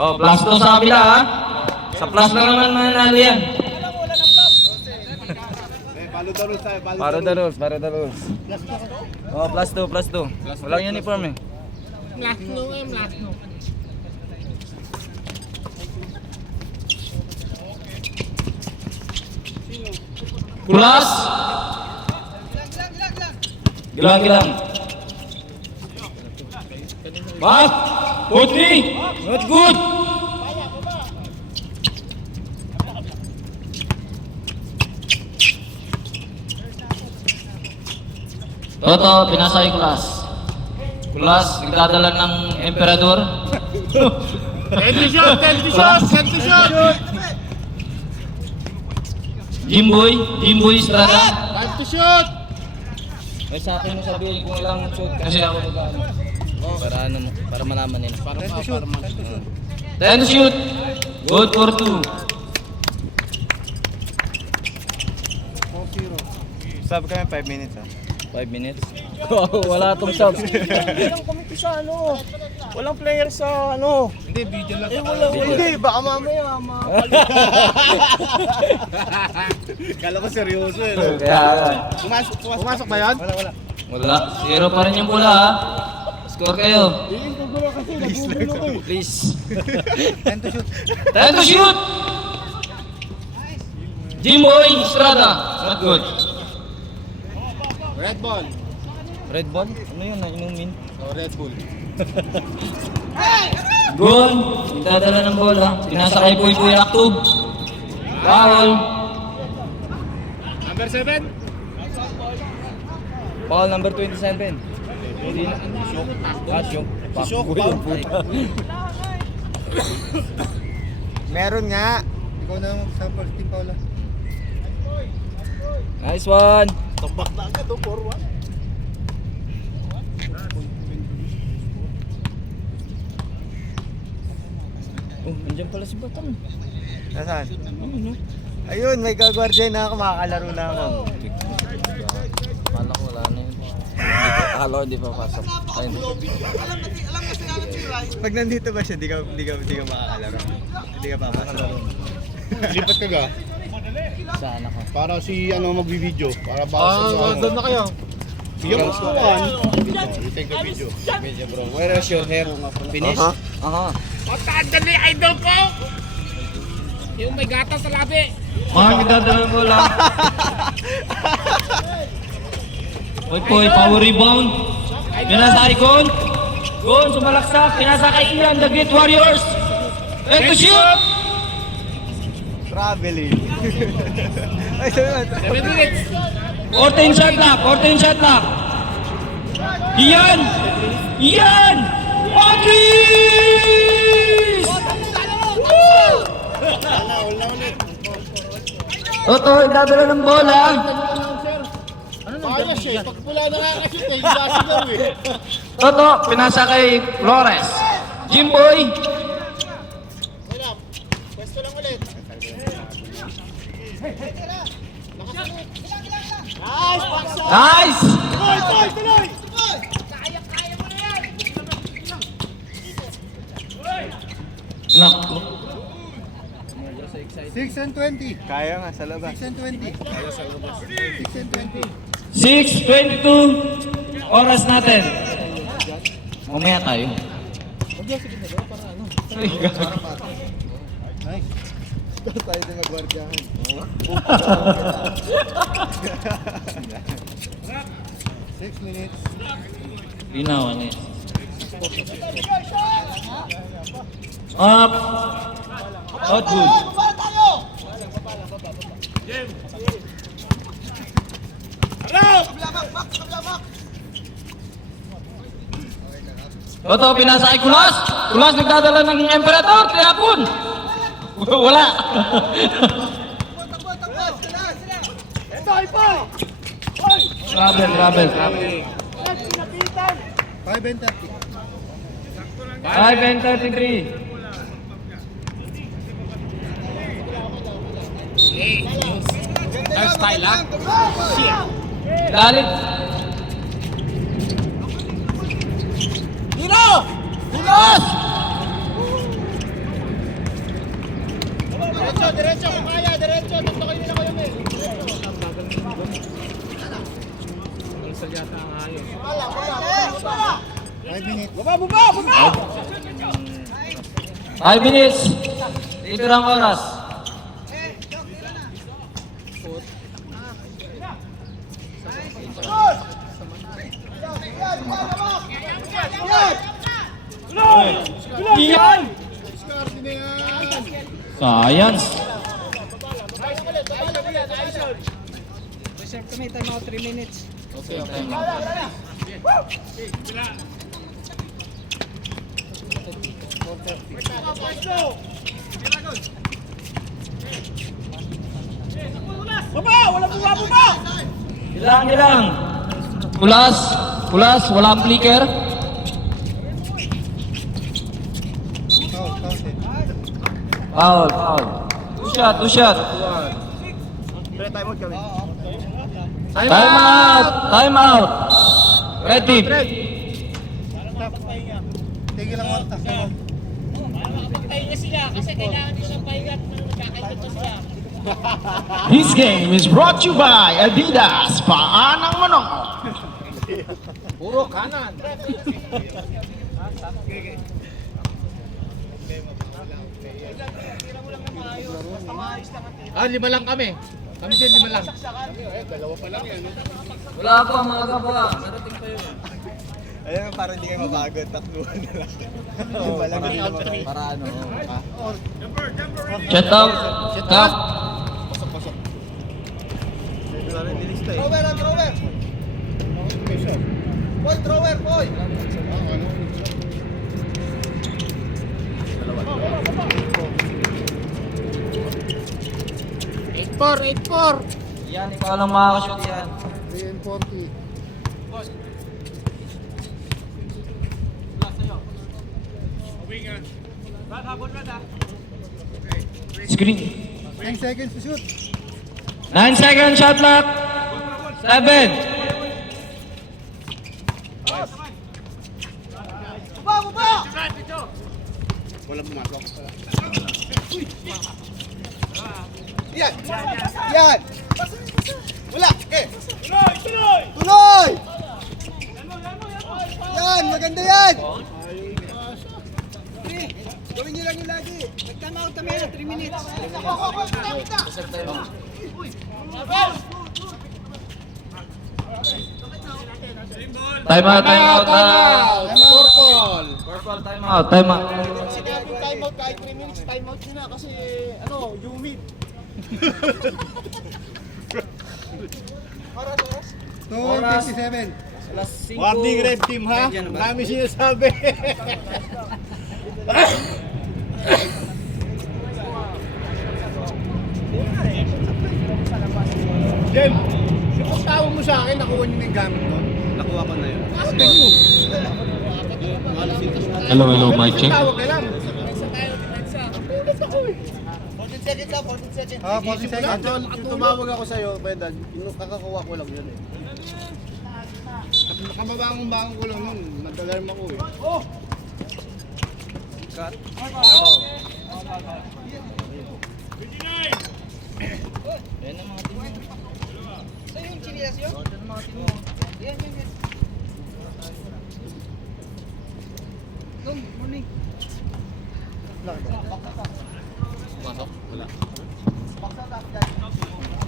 Oh, plus 2 sa kabila ha. Sa plus lang naman mananalo yan. Follow the rules. Oh, plus 2. Walang uniform eh. Last no. Kulas! Gilang. Back! Putri! Not good! Toto, pinasa yung Kulas. Kulas, nagdadala ng emperador. 10 shot! Jimboy Estrada. 5 to shoot! May sa akin mo sabihin kung ilang shoot kasi ako magkano. Para malaman nila. Para 10 to shoot. Good for 2. Sabi kami 5 minutes 5 minutes. Wala tong sub. Walang komite sa walang player sa Hindi, video lang. Hindi, baka mamaya Kala ko seryoso Kaya Pumasok ba yan? wala. 0 pa rin yung bola ha. Score kayo. Please. 10 to shoot. 10 to shoot. Jimboy Estrada. Not good. Red ball. Red ball? Ano yun? Nainumin? Oh, Red Bull. Goal. Nagdadala ng bola. Pinasa kay Puy Aktub. Foul. Number 7. Foul number 27. Hindi na. Shock. Meron nga. Ikaw na mag-sample team Paula. Nice one. Tambak na agad 4-1. Oh, nandiyan pala si Batang. Nasaan? Ayun, no? Ayun, may kagwardya na ako, makakalaro na ako. Kala ko wala na yun. Halo, hindi pa pasok. Ayun. Pag nandito ba siya, di ka makakalaro. Hindi ka papasok. Lipat ka ga. Saan ako? Para si magbibideo. Para baka sa doon na kayo. Sige, mas kuhan. You take the video. Medyo bro. Where is your hair? Finish? Aha. Matandaan na yung idol ko! Yung may gata sa labi. Mga nagdadala ng bola. Poy, power rebound. Pinasa kay Gon. Gon, sumalaksak. Pinasa kay Ian, the Great Warriors. And to shoot! Traveling. Ay, sabi mo. 7 minutes. 14 shot lock. Ian! Patrice! Toto, nagdadala ng bola. Kaya siya, pag pula na nga kasi tayo, basi daw eh. Toto, pinasa kay Flores. Jimboy. Pwesto lang ulit. Nice! Tuloy! Naku. 6 and 20. Kaya nga sa labas. 6 and 20. Kaya sa labas. 6 and 20. 6:22 oras natin. Mamaya tayo. Nice. Tayo din magwardyahan. 6 minutes. Linawan eh. Up. Not good. Toto, pinasa kay Kulas. Kulas nagdadala ng Emperador. Tinapon. Wala. Travel. 5 and 30. 5:33. Style ha? Galit. Kulas! Diretso, kung kaya, diretso. Tutukoy nila ko yun eh. Alsal yata ang ayos. 5 minutes. Baba! 5 minutes. Itirang oras. Iyan! Science. Reserve kami, time out 3 minutes. Ilang. Pulas, walang flicker. Count. Foul. Two shot. Time out. Red team. Tigil lang muna. Pahinga sila kasi kailangan din siya pahinga at magkakaikot na sila. This game is brought to you by Adidas, Paan ng Manok. Puro kanan. Lima lang kami. Kami din 5 lang. Wala pa, mga kapwa. Narating pa yun. Ayun, para hindi kayo mapagod. Takluhan na lang. Walang hindi na mapagod. Para ano. Shut out. Cut. Thrower! Boy, thrower, boy! Eight four. Yan, ikaw lang makakashoot yan. 3 and 40. Screen. 10 seconds to shoot. 9 seconds shot clock. 7. Yan! Wala! Tuloy! Yan! Maganda yan! Gawin nyo lang yung lagi. Time out kami, 3 minutes. Time out na. Purple. Time out. Sinabing time out kahit 3 minutes, time out nyo na kasi humid. 2:57. Warning red team ha. Dami sinasabi. Jem, yung tawag mo sa akin, nakuha niyo na yung gamit mo. Nakuha ko na yun. Nakita niyo. Hello, mic check. Tawag ka lang. 14 seconds lang, 14 seconds. 40 seconds. Yung tumawag ako sa'yo, Brendan, yung kakakuha ko lang yun eh. Nakababangon ko lang nun, nag-alarm ako eh. Sa'yo yung chinilas yun? Yan. Good morning.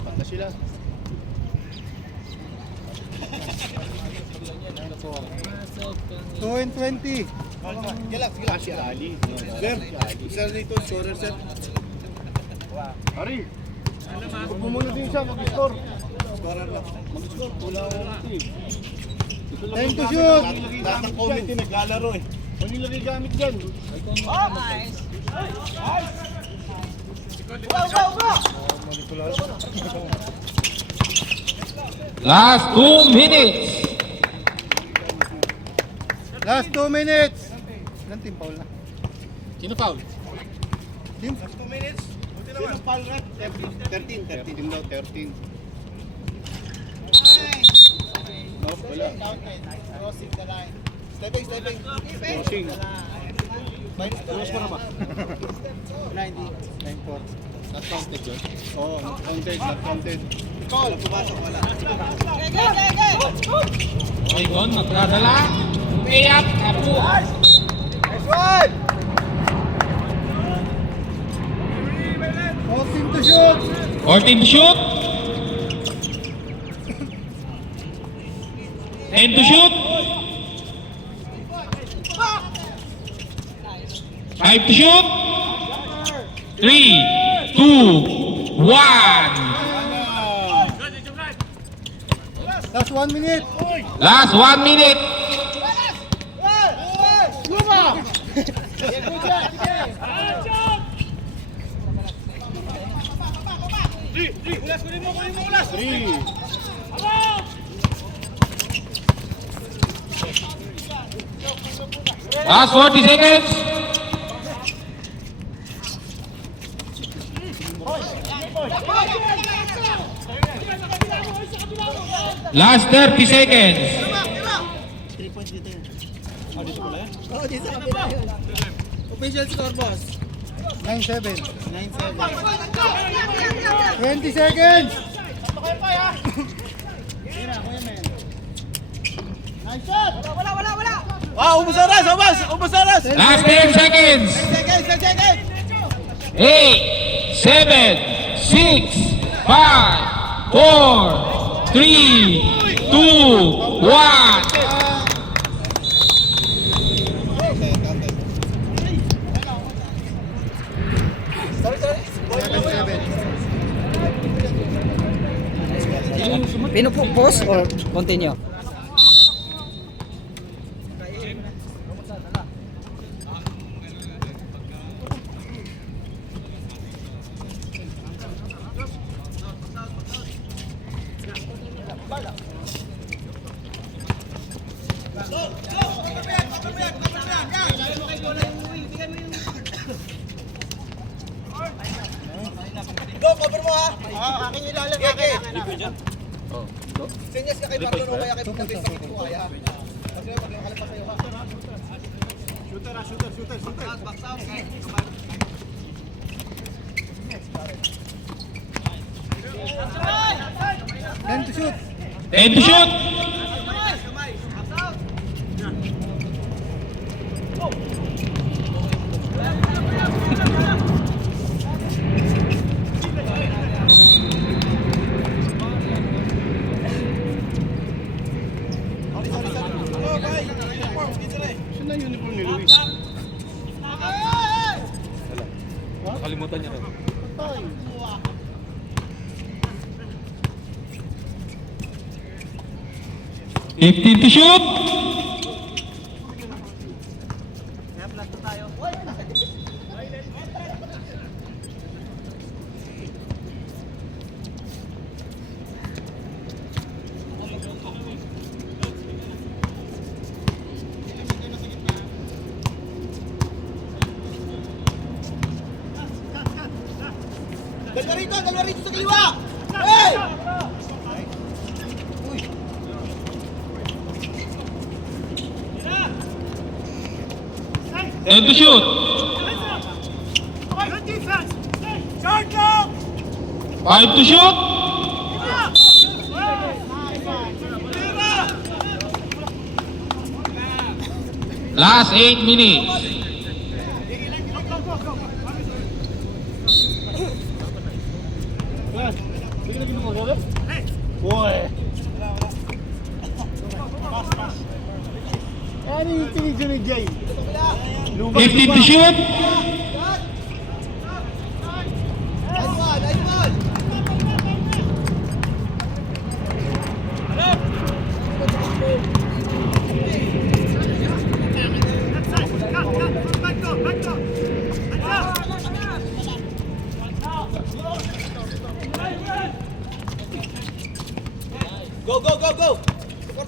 Basta sila. 2 and 20. Si Ali. Sir, sir dito, scorer sir. Ari. Huwag mo muna din siya, mag-score. Scorer lang. Mag-score, wala akong team. Time to shoot. Lahat ng committee naglalaro eh. Ano yung lagay gamit dyan? Last 2 minutes. Last 2 minutes. Ilan team foul na? Sino foul? Team? 2 minutes. Sino foul red? 13. Team daw, 13. No, wala. Crossing the line. Stepping. Crossing. Bawas mo na ba? Wala, hindi. 9-4. Not counted yun? Oo, not counted, not counted. Call! Pumasok, wala. Ayun, magdadala. Pay up, kapuhan. Nice one! 14 to shoot! 14 to shoot. 10 to shoot. 5 to shoot. 3, 2, 1. Last 1 minute! Last 1 minute. Three. Last 40 seconds. Last 30 seconds. 3 points dito yun. Oh, dito pala yan? Oo, dito sa kabila yun. Official score, boss. 9-7. 9-7. 20 seconds! Wala. Wow, ubos oras! Ubos oras! Last 10 seconds. 10 seconds! 8, 7, 6, 5, 4, 3, 2, 1. Pinupause or continue? Go, cover mo ha! Aking ilalim, akin! Senyas ka kay Marlon o kaya kay Pagkatay sa ko kaya. Kasi magkakalapas sa'yo ka. Shooter. Back out. 10 to shoot! 10 to shoot. Saan na uniform ni Luis? Kalimutan niya rin. 15 to shoot. Dalawa rito sa kaliwa! Hey! 10 to shoot. 5 to shoot. Last 8 minutes. Boy! Ano yung tinigil ni Jay? 15 to shoot. Go!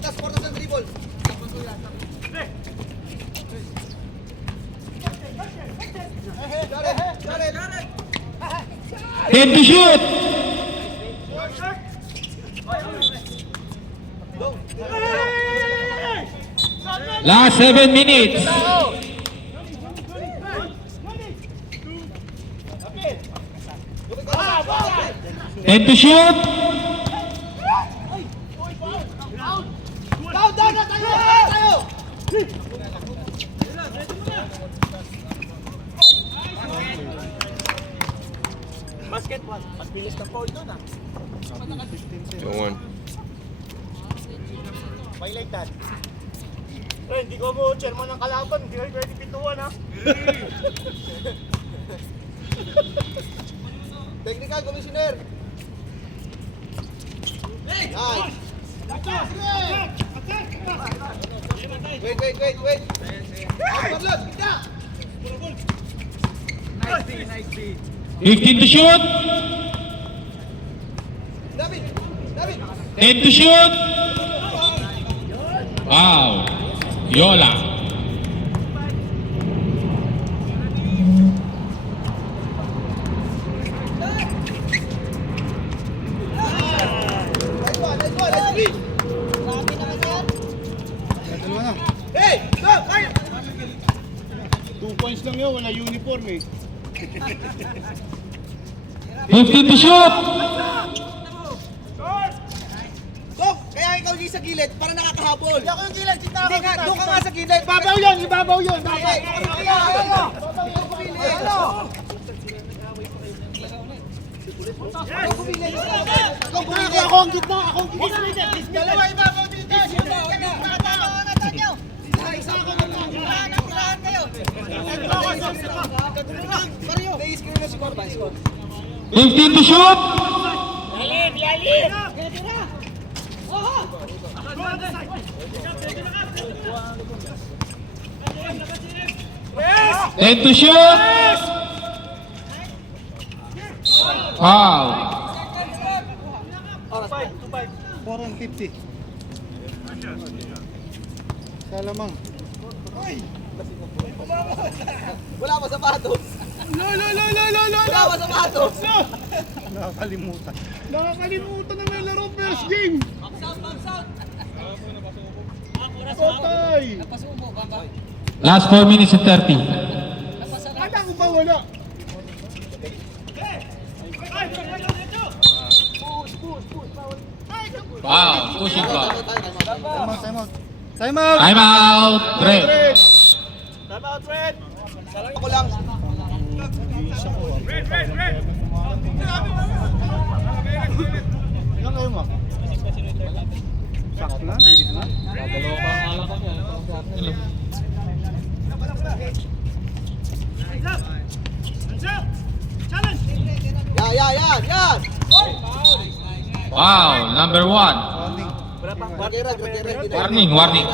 Suporta sa dribble! 10 to shoot. Last 7 minutes. 10 to shoot. Basketball. Mas bilis na foul doon ah. 2-1. Violate that. Eh, hindi ko mo chairman ng kalaban. Hindi kayo pwede pituan ha. Technical Commissioner. Nice. Wait. Pablos, kita. 15 to shoot. David. 10 to shoot. Wow. Yola. Dalawa na. Hey, go, fire. 2 points lang yun, wala uniform eh. 15 to shoot. Go! Kaya ikaw di sa gilid para nakakahabol. Hindi ako yung gilid, kita ako. Hindi nga, doon ka nga sa gilid. Ibabaw yun. Ibabaw. Ako ang gitna. Dalawa ibabaw dito. Isa ako ng tirahan kayo. Nais-screw na si Corba. 15 to shoot. Yalit! 10 to shoot. Wow. 450. Salamang. Wala pa sapatos. No! Wala pa sapatos. Nakakalimutan. Nakakalimutan na may laro first game. Patay. Last 4 minutes and 30. Ada ko ba wala? Wow. Pushing ball. Time out. Time out. Red. Ako lang. Ilan kayo mo? Sakto na, bilis na. Yan. Wow. Number 1. Warning. Warning.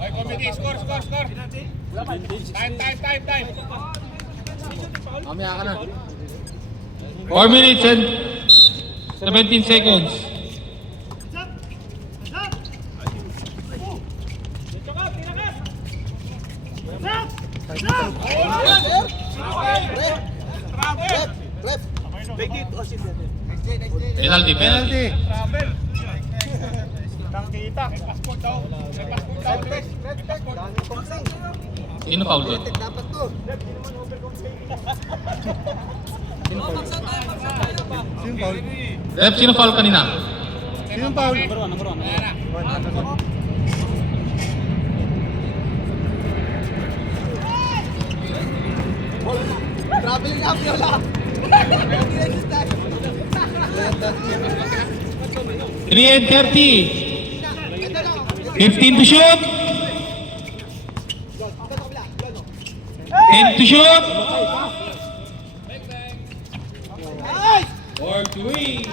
Ay, committee, score. Time. 4 minutes and 17 seconds. Ref. Penalty. Penalty. Kita. Passport daw. Sino foul doon? Dapat to. Sino foul? Ref, sino foul kanina? Sino foul? Number one. Traveling up yun lang. 3 and 30. 15 to shoot. 10 to shoot. 4-3.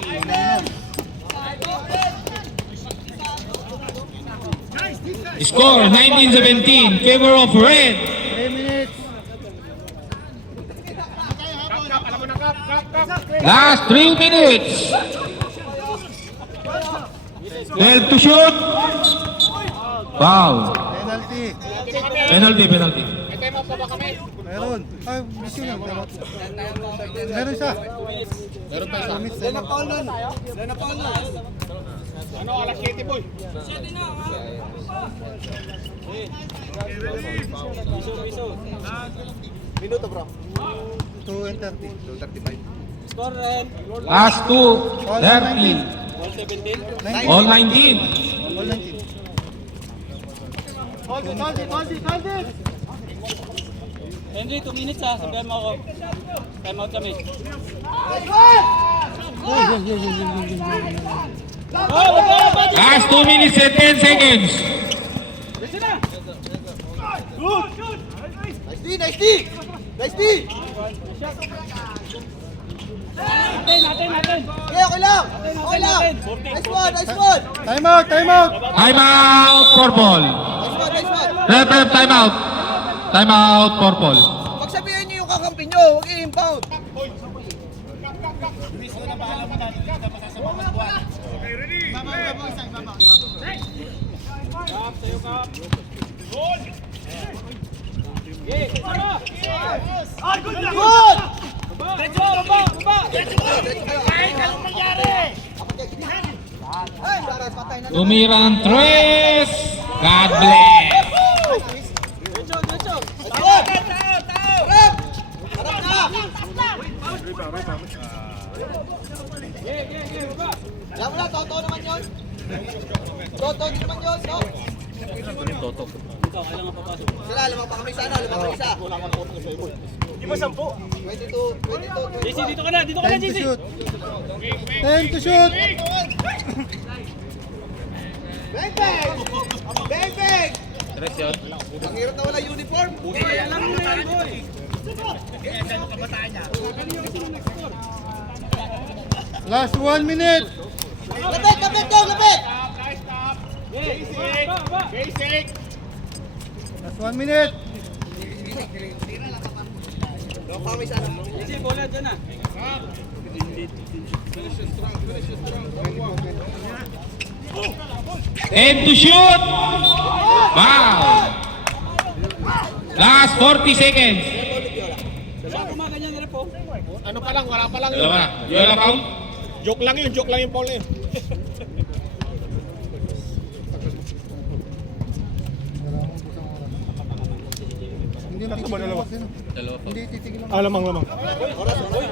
Score 19-17. Favor of red. 3 minutes. Last 3 minutes. 12 to shoot. Wow. Penalty. Penalty. Ito mo pa ba kami? Meron. Ay, gusto nyo. Meron siya. Meron pa isa. Lena Paul nun. Ano, alas 7 boy? Minuto bro. 2 and 30. 2:35. Last 2, 13. All 19. All 19. Hold it. Henry, 2 minutes ha. Sabihan mo ako. Time out kami. Last 2 minutes and 10 seconds. Nice D! Natin. Okay lang! Nice one! Time out! Time out, purple. Nice one! Rep, time out. Time out, purple. Pagsabihin niyo yung kakampi niyo, huwag i-impound. Good! Tumiran 3. God bless. Alam mo na, totoo naman yun. Totoo din naman yun, no? Sila, lamang pa kami sana, Di ba 10? 22. JC, dito ka na, Time to JC. shoot. Time to shoot. Bang! Ang hirap na wala uniform. Last 1 minute. Lapit, go, lapit! Last 1 minute. Lamang pa kami sana. JC, bola dyan na. And to shoot. Wow. Last 40 seconds. Kumaganyan na rin po. Ano pa lang, wala pa lang yun. Dalawa. Yun ang count. Joke lang yung Paul eh. Hindi matitigil ang kasi, no? Hindi titigil ang Lamang.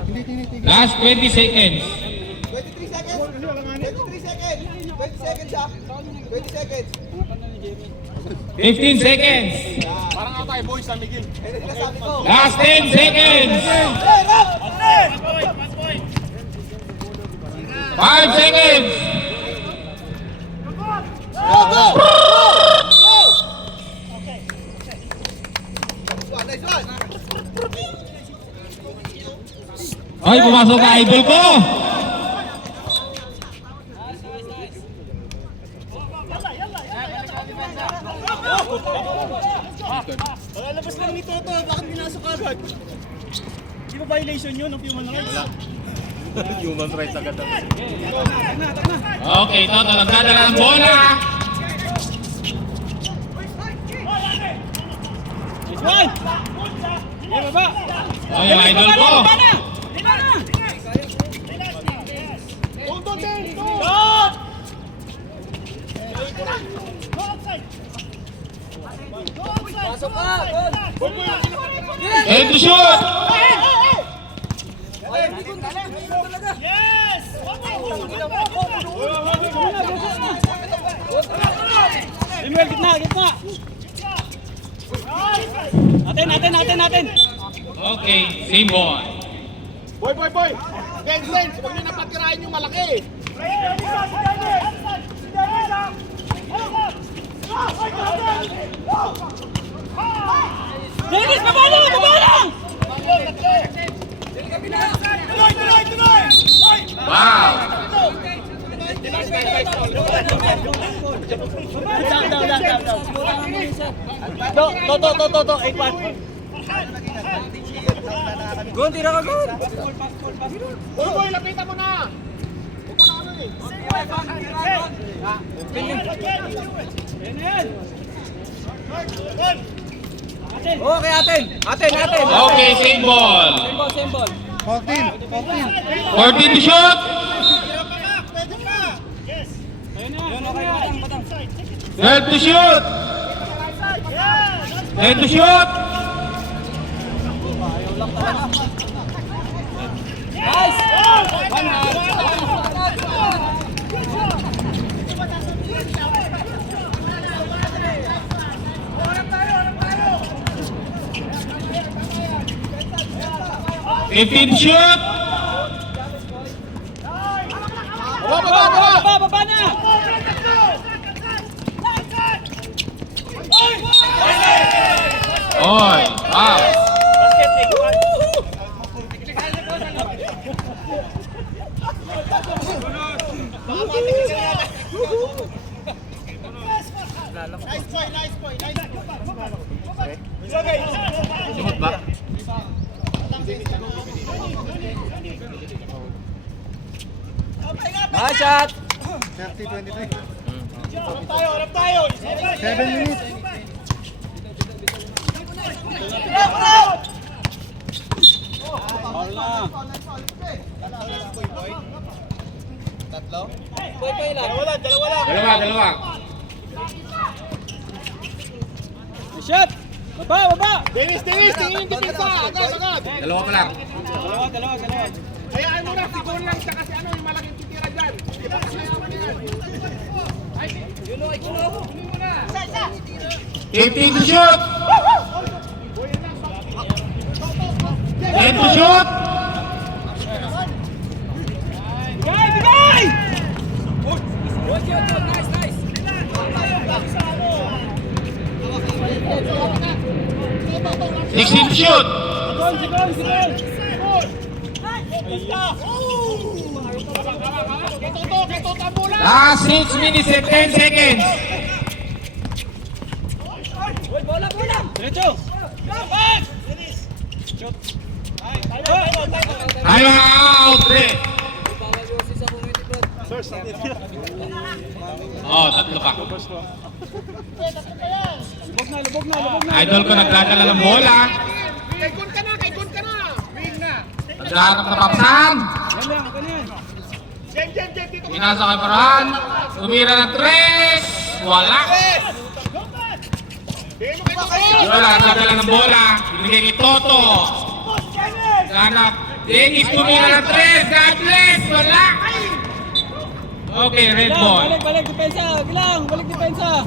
Hindi tinitigil. Last 20 seconds. 23 seconds. 20 seconds siya. 20 seconds. 15 seconds. Parang ako tayo boys sa Miguel. Yan ang sinasabi ko. Last 10 seconds. 5 seconds. Go! Nice one. Ay, pumasok ka, idol ko. Lalabas lang ni Toto, bakit pinasok agad? Di ba violation yun of human rights? Human rights agad. Okay, Toto, nagdadala ng bola. Nice one! Yan baba! Ay, ang idol ko. Pasok ka. And to shoot. Samuel, gitna! Natin! Okay, same ball. Boy! Sense! Huwag niyo napagkirain yung malaki. Dennis, baba lang! Wow. Toto, 8-1. Gon, tira ka, Gon! Boy, lapitan mo na. Okay, atin! Okay, same ball. Same ball. 14. 14 to shoot. Ayun, okay, patang. 12 to shoot. 10 to shoot. Nice! Fifteen shoot! Baba na! Oy! Wow! Sumot ba? Nice shot! 30-23. Harap tayo! 7 minutes. Dalawa. Shot! Baba! Dennis, tingin yung depensa. Agad. Dalawa pa lang. Dalawa. Hayaan mo na, siguro lang siya kasi ano, yung malaking titira dyan. Ay, gulo. Huli mo na. 15 to shoot! 10 to shoot! Bigay! 16 to shoot! Ketot ang bola. Last 6 minutes and 10 seconds. Diretso! Time out! Red. Oh, tatlo pa. Lubog na! Idol ko nagdadala ng bola. Kay Gun ka na. Wing na. Nagdahanap na papasan. Ganyan! Jen, dito. Pinasa kay Farhan. Tumira ng 3. Wala. Bigay mo kay Toto. Wala, nagdadala ng bola. Binigay kay Toto. Naghanap. Dennis tumira ng 3. God bless. Wala. Okay, red ball. Balik depensa! Balik depensa!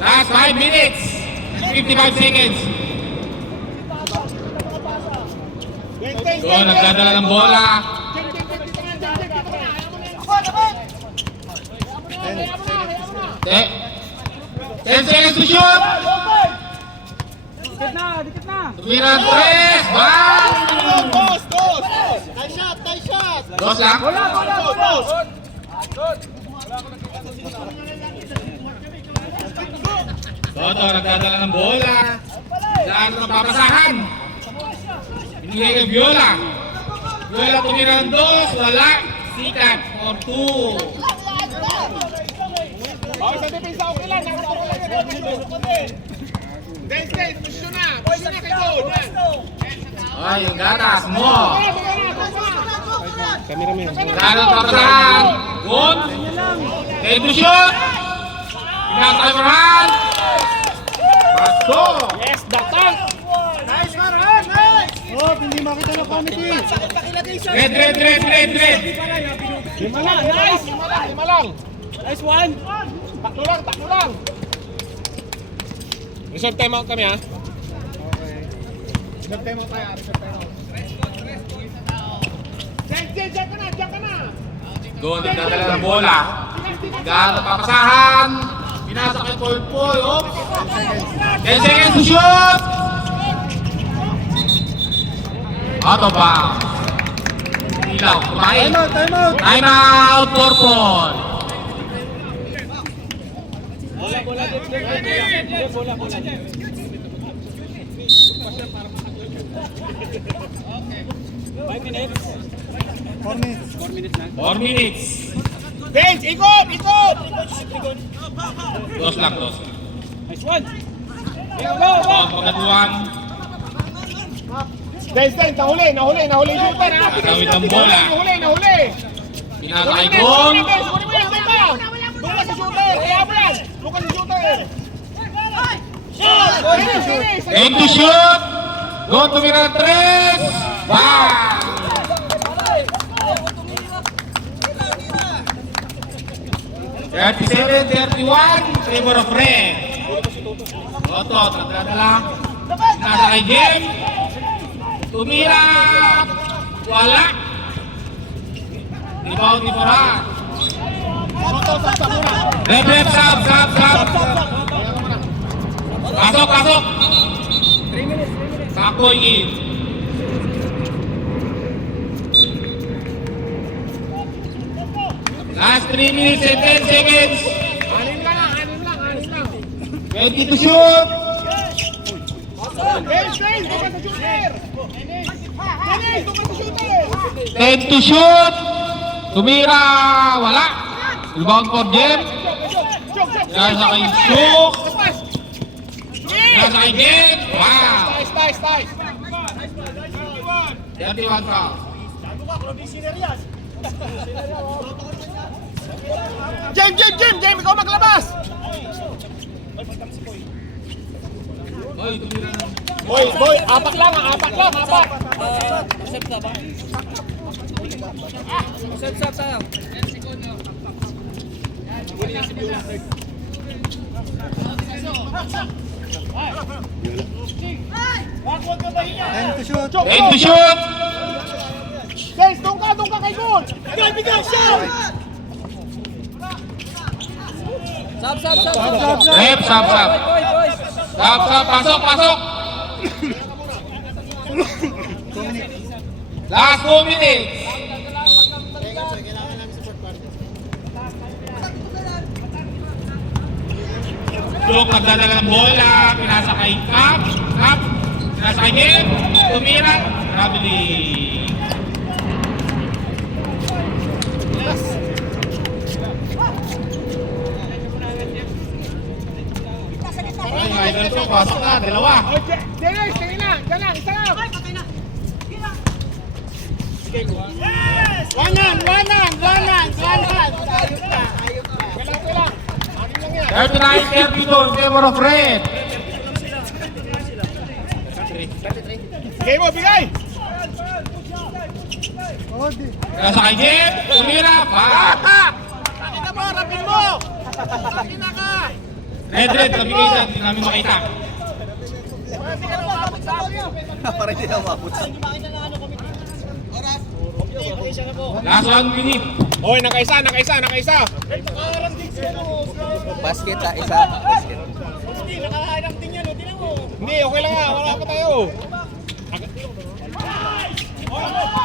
Last 5 minutes. 55 seconds. Go, nagdadala ng bola. 10 seconds to shoot. Dikit na! Tumira ng 3. Bang! Nice shot. Dos lang. Toto, nagdadala ng bola. Saan ng papasahan? Binigay kay Viola. Viola tumira ng 2. Wala. Sikat for 2. Okay, sa depensa, okay lang. Dennis, push na. Push na kay Gun. Ay, yung gatas mo. Cameraman. Saan ng papasahan? Good. Take to shoot. Pinasa kay Farhan. Pasto. Yes, datang. Oh, hindi makita ng committee. Red. Lima lang. Nice one! Taklo lang. Reserve time out kami ha. Reserve time out tayo. Diyan ka na. Go, nagdadala ng bola. Gano'n papasahan. Pinasa kay Poy. 10 seconds to shoot. Auto ba? Ilaw, kumain. Time out. Time out, Porpon. Bola. 5 minutes. 4 minutes. Bench, ikot. Dos lang. Nice one! Go, pagkatuan. Dennis, nahuli yung shooter ha. Nakatawid ang bola. Nahuli. Pinasa kay Gon. Doon ka sa shooter. Kaya mo yan. Doon ka sa shooter. Take to shoot. Doon tumira ng 3. Bang! Thirty-seven, 31, favor of red. Oto, nagdadala. Nasa kay Jim. Tumira. Wala. Rebound ni Farah. Red, sab. Pasok. Sakto in. Last 3 minutes and 10 seconds. 20 to shoot. 10 to shoot. Tumira. Wala. Rebound for Jem. Nasa kay Shook. Nasa kay Jem. Wow. 31 pa. Jim! Ikaw maglabas! Oy, tumira na. Boy, apak lang. Time to shoot. 10 to shoot. Guys, doon ka kay Gun. Bigay, shout! Rep, sab. Sab, pasok. Last 2 minutes. Joke nagdadala ng bola, pinasa kay Cap, pinasa kay Jim, tumira, traveling. Ay, mga idol ko, pasok na, dalawa. Dennis, tingin na. Diyan lang, isa lang. Wanan. Ayun na. 39-32 in favor of red. Bigay mo, bigay. Pinasa kay Jim, tumira, Pakita mo, rapin mo. Pakita ka. Red, nabigay na, hindi namin makita. Parang hindi na umabot. Last 1 minute. Hoy, nakaisa. Basket ha, isa. Basket. Hindi, nakaharang din yan. Tinan mo. Hindi, okay lang nga. Wala pa tayo.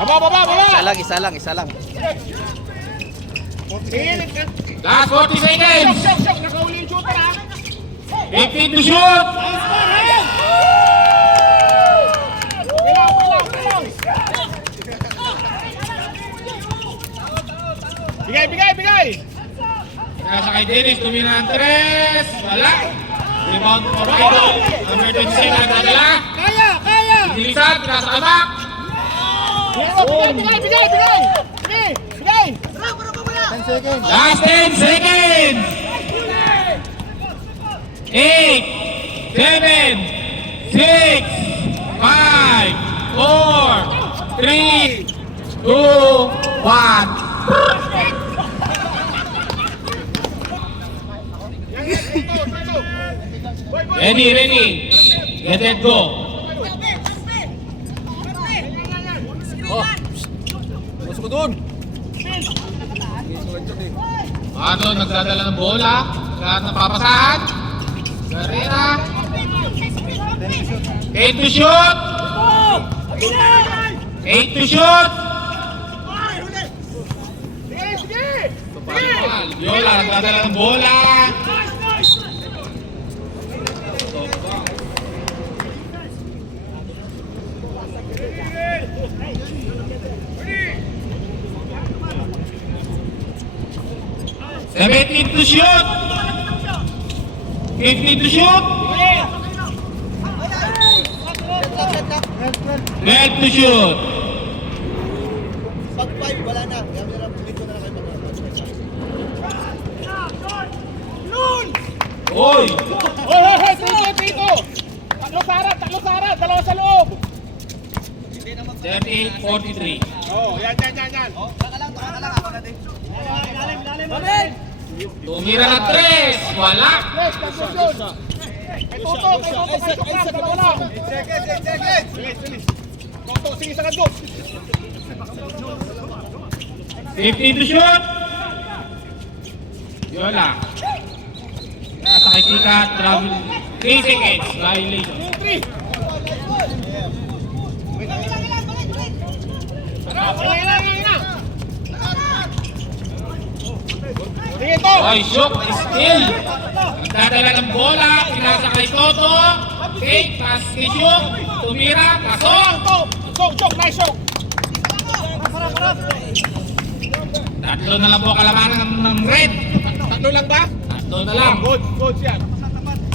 Baba. Isa lang. Last 40 seconds. Shock. Nakahuli yung shooter ha. 18 to shoot. Bigay. Pinasa kay Dennis, tumira ng 3. Wala. Rebound for Idol. Number 27, nagdadala. Kaya. Dilisan, pinasa kay Mac. Bigay. 10 seconds. Last 10 seconds. 8, 7, 6, 5, 4, 3, 2, 1. Ready. Get it, go. Gusto ko doon. Ano, nagdadala ng bola. Lahat ng papasahan. Garena. 8 to shoot. 8 to shoot. Yola, nagdadala ng bola. Seventeen to shoot. 15 to shoot. 12 to shoot. Pag 5, wala na. Dito na lang kayo Oy! Hoy, Tito. Tatlo Sara, dalawa sa loob. 38-43. Oh, yan. Tumira na 3. Wala. Kay Toto. Toto, sige, sagad go. 15 to shoot. Viola. Nasa kay Sikat. Travel. 3 seconds. Violation. 3. Ilan. Sige to. Oy, shoot. Still. Nagdadala ng bola. Pinasa kay Toto. Take. Pass kay Shook. Tumira. Pasok. Sok, nice sok. Tatlo na lang po kalamanan ng red. Tatlo lang ba? Tatlo na lang. Good yan.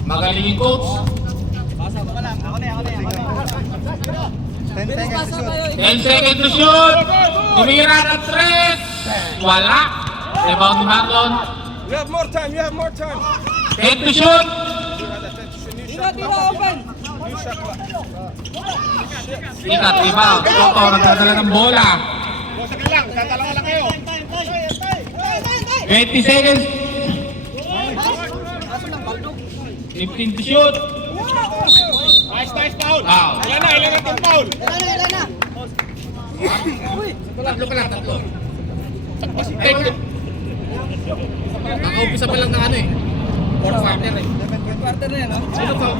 Magaling yung coach. 10 seconds to shoot. 10 seconds to shoot. Tumira ng 3. Wala. Rebound ni Marlon. You have more time. 10 to shoot. Sikat, rebound. Toto nagdadala ng bola. Sige lang, dadalawa lang kayo. 20 seconds. 15 to shoot. Nice foul. Wow. Ilan na yung foul? Tatlo pa lang, tatlo. Nakaumpisa pa lang na ano eh. Fourth quarter eh. Sino foul?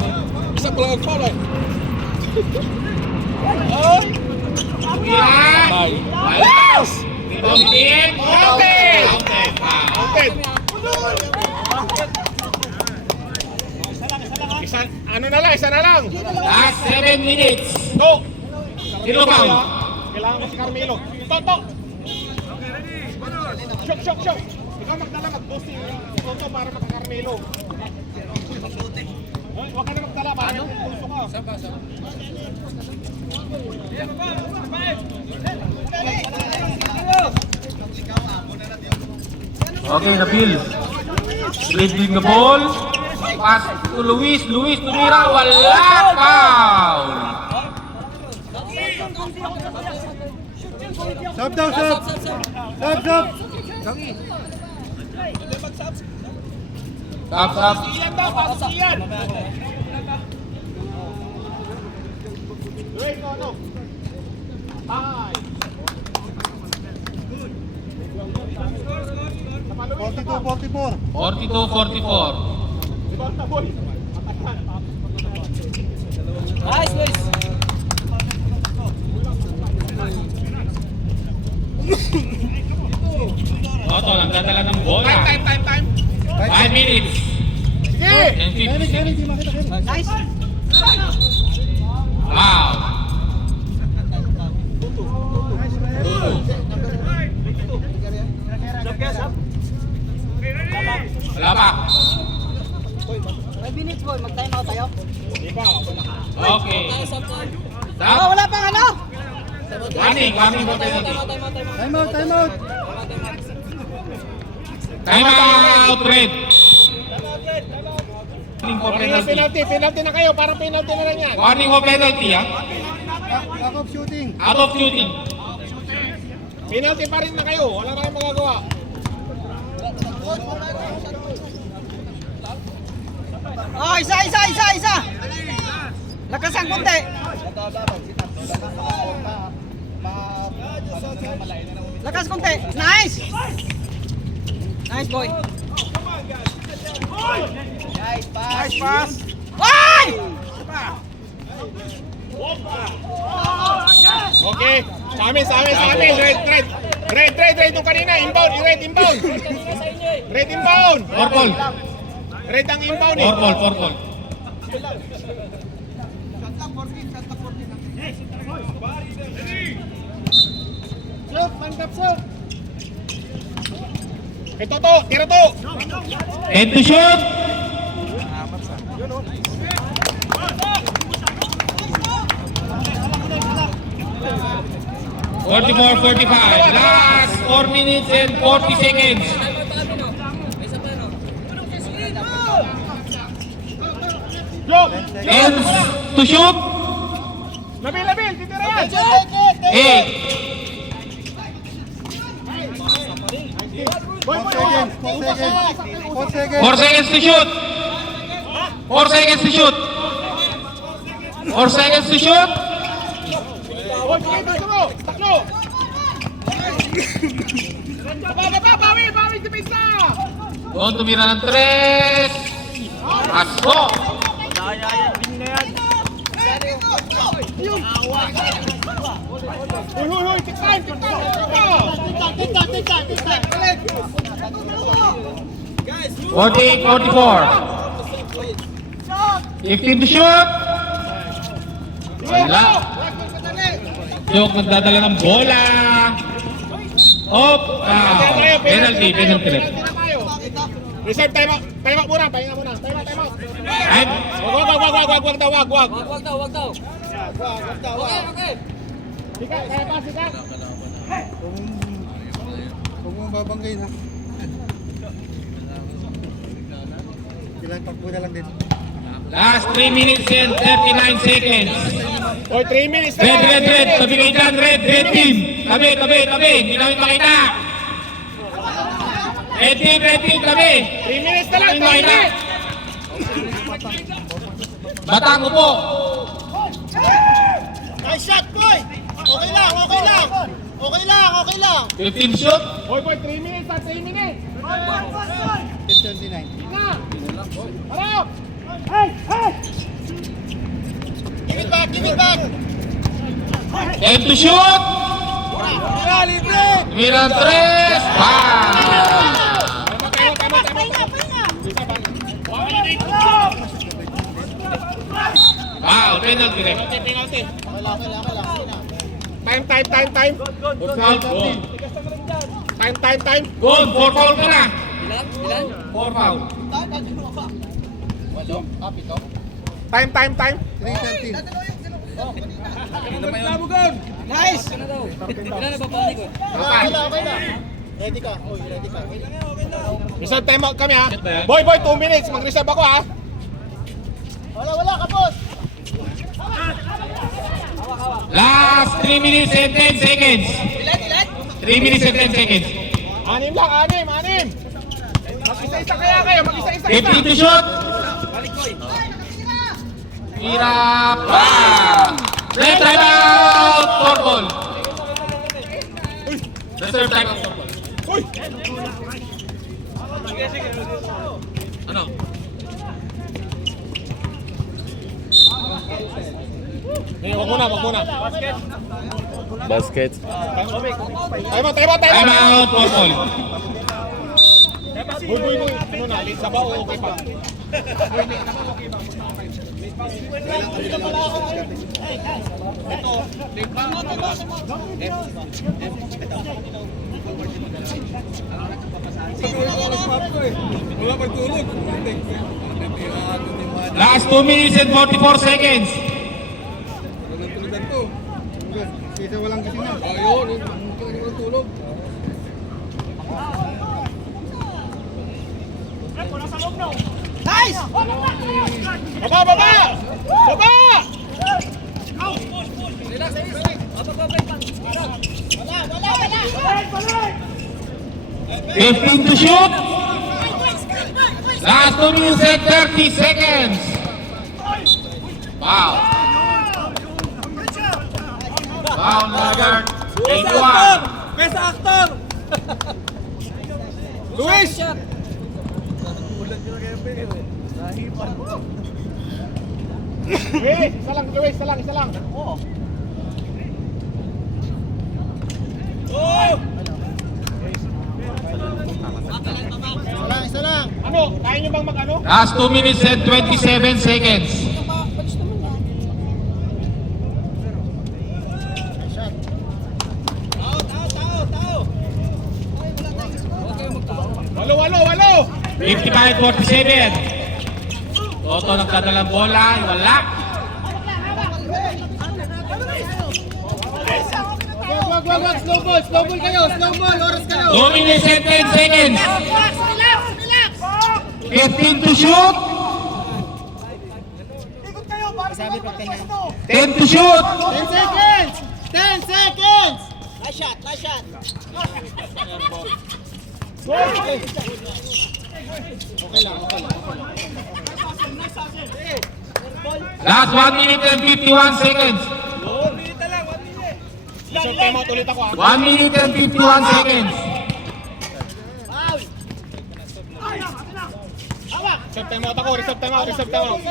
Isa ko lang ang foul eh. Yan! Wala! Rebound din! Counted! Counted! Isa na lang. Last 7 minutes. Go. Sino foul? Kailangan ko si Carmelo. Toto. Shock. Ikaw magdala, mag-post si Toto para maka-Carmelo. Huwag ka na magdala para puso ka. Okay, Nabil. Dribbling the ball. Pass to Luis. Luis tumira. Wala! Foul! Stop daw, stop. Stop. Stop. Iyan daw, pasok iyan. Wait, no. 42-44. 42-44. Toto, nagdadala ng bola. Time. 5 minutes. Sige! And 50 seconds. Nice. Wow. Wala pa. 5 minutes boy, mag-time out tayo. Okay. Stop. Wala pang ano? Warning for penalty. Time out. Time out, red. Warning for penalty. Penalty na kayo, parang penalty na lang yan. Warning for penalty, ha? Back of shooting. Out of shooting. Penalty pa rin na kayo, wala na kayong magagawa. Oh, isa. Lakasan konti. Lakas konti. Nice boy. Nice pass. Ay! Okay, sa amin. Red yung kanina, inbound. Red inbound. Purple. Red ang inbound eh. Purple. Kay Toto, tira to. Head to shoot. Forty-four, 45. Last 4 minutes and 40 seconds. Go. Ends to shoot. Labil, titira yan! 8. 4 seconds. 4 seconds. 4 seconds to shoot. 4 seconds to shoot. 4 seconds to shoot. Huwag kayo gusto mo! Taklo! Baba, bawi si Pizza! Doon tumira ng 3. Pasko. Huy, tikman! 48, 44. 15 to shoot. Wala. Yung magdadala ng bola. Penalty rin. Reserve, time out muna, pahinga muna. Time out. Ay, Wag. Sikat, kaya pa, sikat. Huwag mong babanggain ha. Ilang takbo na lang din. last 3 minutes and 39 seconds. Oy, 3 minutes na Red. Tabi kayo dyan, red team. Tabi. Hindi namin makita. Red team, tabi. 3 minutes na lang, Hindi makita. Batang upo. Nice shot, boy! Okay lang. 15 shoot. Oy, 3 minutes na, 3 minutes. 10-29. Na! Harap! Give it back! 10 to shoot. Libre! Tumira ng 3. Wow, penalty rin. Penalty. Okay lang. Time. Foul, goal. Time. Goal, 4 foul ka na. 4 foul. Time. 3-13. Nice! Okay. Okay na. Ready ka. Isang time out kami ha. Boy, 2 minutes. Mag-reserve ako ha. Wala, kapos! Last 3 minutes and 10 seconds. Ilan? 3 minutes and 10 seconds. 6. Mag-isa-isa kaya kayo. 15 to shoot. Tira pa. Red time out. 4 ball. Reserve time out. 4 ball. Uy! Ano? Wag muna. Basket. Time out. Time out. 4 ball. Boy. Ano na? Late sa ba o okay pa? Last 2 minutes and 44 seconds. Kaysa walang gising na. Nice! Baba! 15 to shoot. Last 2 minutes and 30 seconds. Wow. Wow, Lagar. 81. Best actor! Luis! Luis, isa lang. Isa lang. Ano? Kaya nyo bang mag-ano? Last 2 minutes and 27 seconds. Walo! 55-47. Toto nagdadalang bola, wala. Wag. Slow ball kayo. Oras kayo. 2 minutes and 10 seconds. 15 to shoot. 10 to shoot. 10 seconds! 10 seconds! Last shot, last shot. Last 1 minute and 51 seconds. 1 minute and 51 seconds. Reserve time out ako, reserve time out, reserve time out. 1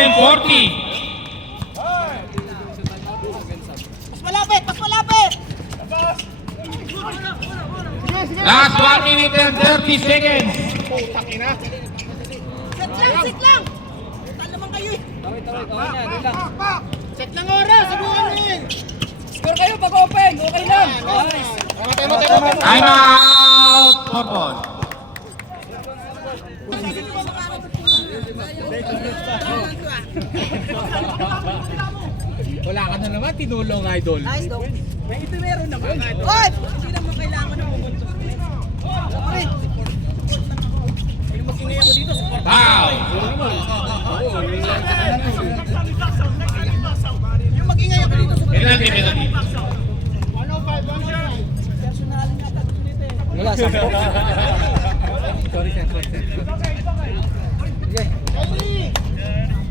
and 40. Mas malapit, mas malapit! Last 1 minute and 30 seconds. Sit lang! Saan naman kayo eh? Set lang oras, sabukan mo yun! Score kayo pag open, okay lang! Time out. Purple. Wala ka na naman, tinulong idol. Nice daw. May ito meron naman. Oy! Hindi naman kailangan na pumunta. Okay. Yung mag-ingay ako dito, support. Foul. Yung mag-ingay ako dito, support. Penalty, penalty. Personalan niya tatlo nito eh. Wala, sakto.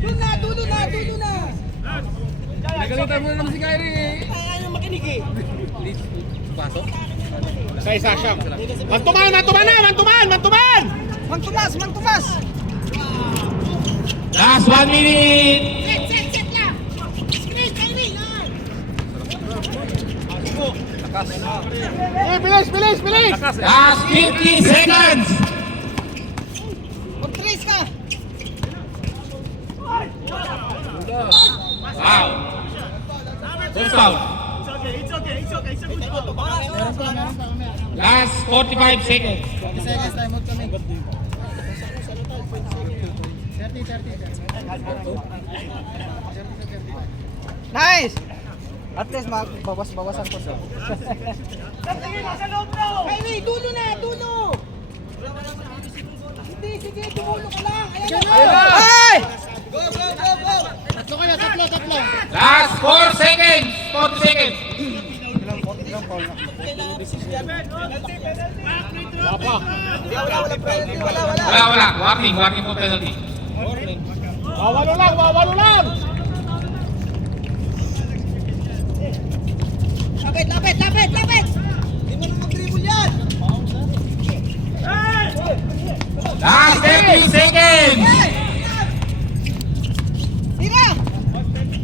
Doon na, dulo na, dulo na. Nagalitan mo naman si Kyrie. Kaya nyo makinig eh. Sa isa siya. Mantuman, mantuman na, mantuman, mantuman! Magtumas, magtumas. Last 1 minute. Set lang. Screen, Kyrie. Bilis, bilis, bilis! Last 50 seconds. Mag-trace ka. Foul. Full foul. Last 45 seconds. Nice! At least bawas-bawasan ko sa. Kyrie, dulo na, dulo. Hindi, sige, tumulo ka lang. Ayan na. Ay! Go, go, go, go. Tatlo kayo, tatlo, tatlo. Last 4 seconds. 40 seconds. Wala. Warning for penalty. Wawalo lang, wawalo lang! Lapit, lapit, lapit, lapit. Hindi mo na mag-dribble yan. Last 30 seconds. Tira.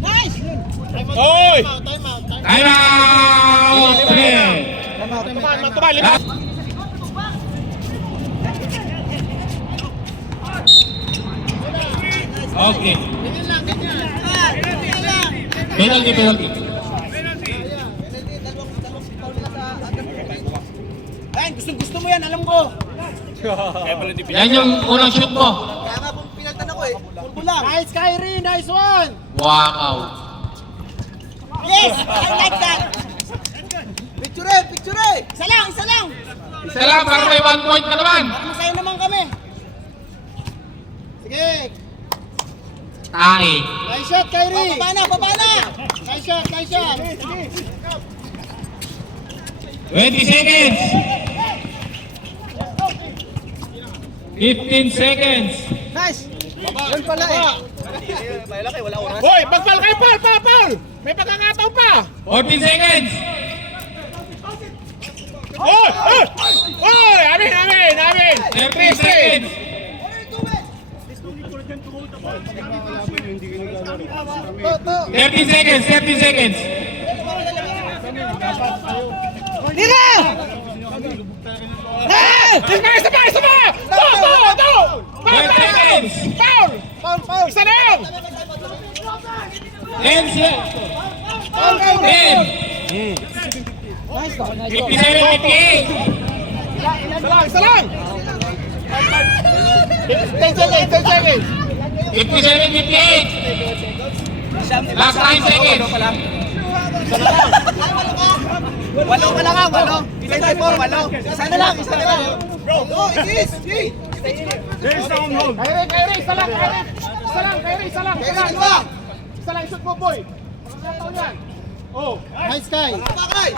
Nice. Oy! Time out. Mantuman, mantuman, lima! Last. Okay. Penalty. Ryan, gusto mo yan, alam ko. Yan yung unang shoot mo. Kaya nga pong pinagtan ako eh. Purbo lang. Nice, Kyrie. Nice one. Wow. Yes, I like that. Picture eh, picture eh. Isa lang, isa lang. Isa lang para may 1 point ka naman. Para masaya naman kami. Sige. Tae. Nice shot, Kyrie. Baba na, baba na. Nice shot, nice shot. 20 seconds. 15 seconds. Nice! Yun pala eh. Hoy, magpal kayo, pal! May pagkakataon pa! 14 seconds. Hoy! Amin! 13 seconds. 30 seconds. Tira! Isa pa! To! 12 seconds. Foul! Isa na yan! 10 seconds. 10. 57, 58. Isa lang! 10 seconds! 57, 58. Last 9 seconds. Walo pa lang ah, walo. 24, walo. Isa na lang. Go, it is. There's no hold. Kyrie, isa lang, Kyrie. Isa lang, Kyrie, isa lang. Kaya dalawa. Isa lang, shoot mo, boy. Pagkataon yan. Oh, Nice guy. Pakay.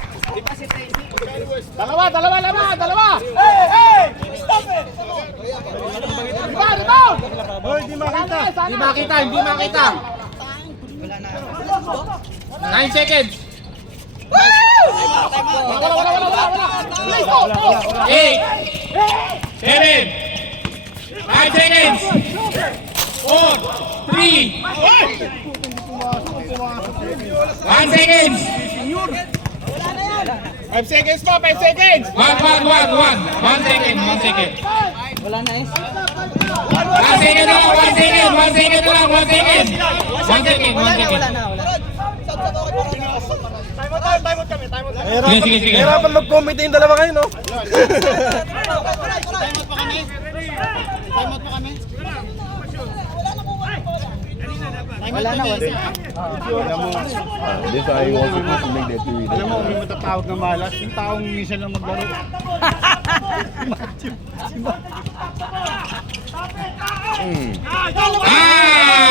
dalawa. Rebound! Hoy, di makita. Hindi makita. 9 seconds. Wala. Let's go. 8, 7, 5 seconds. 4, 3, 1 seconds. 5 seconds pa, 5 seconds. 1 second. Wala na eh. 1 second na lang. 1 second. Wala na. Sige. Hirapan mag-comment yung dalawa kayo, no? Wala na. This I was supposed to make that to Alam mo, may matatawag na malas. Yung taong minsan lang maglaro. Ah!